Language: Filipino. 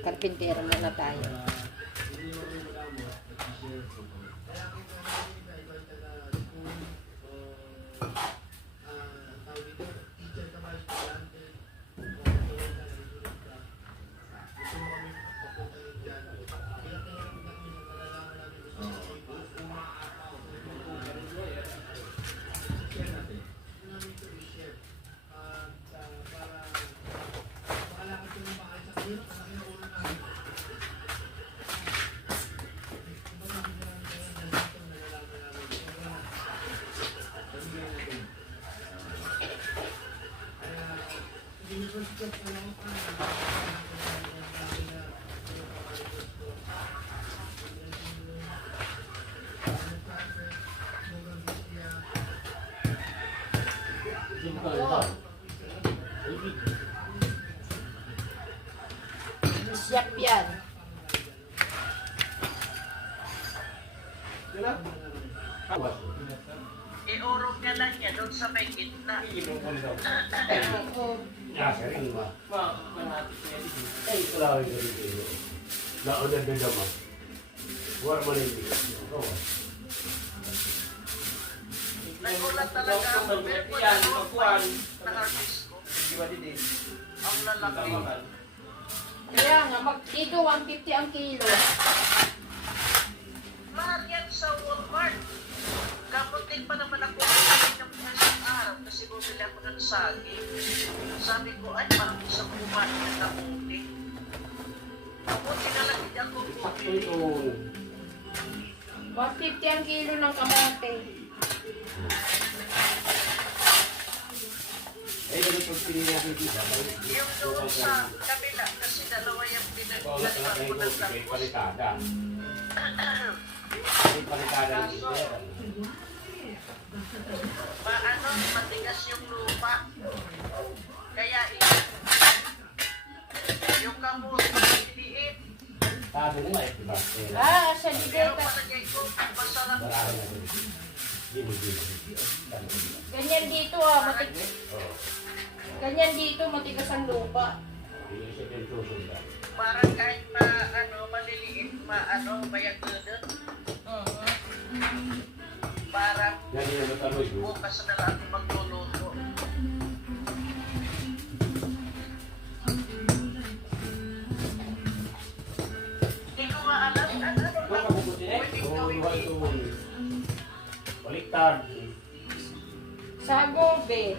Karpintero muna tayo. Siyak yan. Iurog ka lang niya doon sa may gitna. Ya, sering mah. Selalu dari itu. Nggak ada beda mah. Luar mana ini? Oh. Nagulat talaga ako. Pero kung ano na-harvest ko, ang lalaki. Kaya nga, dito 150 ang kilo. Mahal yan sa Walmart. Kamutin pa naman ako ng isang araw kasi bumili ako ng saging. Sabi ko, ay parang isang kumain na kamuti. Kamuti na lang hindi ako bumili. 150 ang kilo ng kamote. Yung doon sa kabila kasi dalawa yung pinagdalipan ko ng tapos. Paano, matigas yung lupa. Kaya yung kamote maliliit. Sa Pero dito. palagay ko, masarap. Ganyan dito ganyan dito, matigas ang lupa. Parang kahit maliliit, mayagudot. Parang bukas na lang ako magluluto. Hindi ko maalam, pwedeng gawin dito. Baliktad. Sa gobe.